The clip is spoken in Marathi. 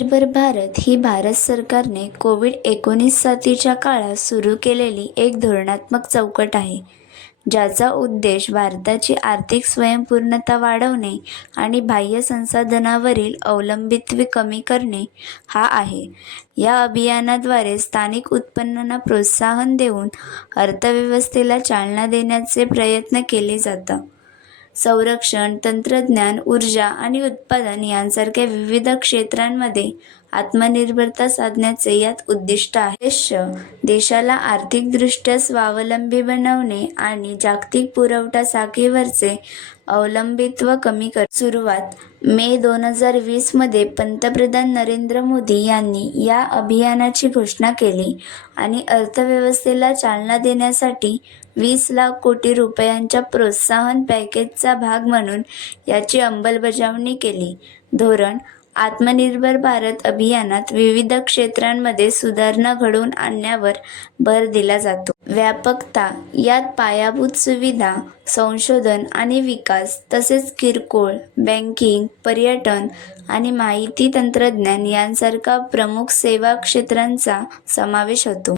आत्मनिर्भर भारत ही भारत सरकारने कोविड-19 साथीच्या काळात सुरू केलेली एक धोरणात्मक चौकट आहे, ज्याचा उद्देश भारताची आर्थिक स्वयंपूर्णता वाढवणे आणि बाह्य संसाधनांवरील अवलंबित्व कमी करणे हा आहे. या अभियानाद्वारे स्थानिक उत्पन्नांना प्रोत्साहन देऊन अर्थव्यवस्थेला चालना देण्याचे प्रयत्न केले जातात. संरक्षण, तंत्रज्ञान, ऊर्जा आणि उत्पादन यांसारख्या विविध क्षेत्रांमध्ये आत्मनिर्भरता साधण्याचे यात उद्दिष्ट आहे. उद्देश देशाला आर्थिकदृष्ट्या स्वावलंबी बनवणे आणि जागतिक पुरवठा साखळीवरचे अवलंबित्व कमी करणे. सुरुवात मे 2020 मध्ये पंतप्रधान नरेंद्र मोदी यांनी या अभियानाची घोषणा केली आणि अर्थव्यवस्थेला चालना देण्यासाठी 20 लाख कोटी रुपयांच्या प्रोत्साहन पॅकेजचा भाग म्हणून याची अंमलबजावणी केली. धोरण आत्मनिर्भर भारत अभियानात विविध क्षेत्रांमध्ये सुधारणा घडवून आणण्यावर भर दिला जातो. व्यापकता यात पायाभूत सुविधा, संशोधन आणि विकास, तसेच किरकोळ, बँकिंग, पर्यटन आणि माहिती तंत्रज्ञान यांसारख्या प्रमुख सेवा क्षेत्रांचा समावेश होतो.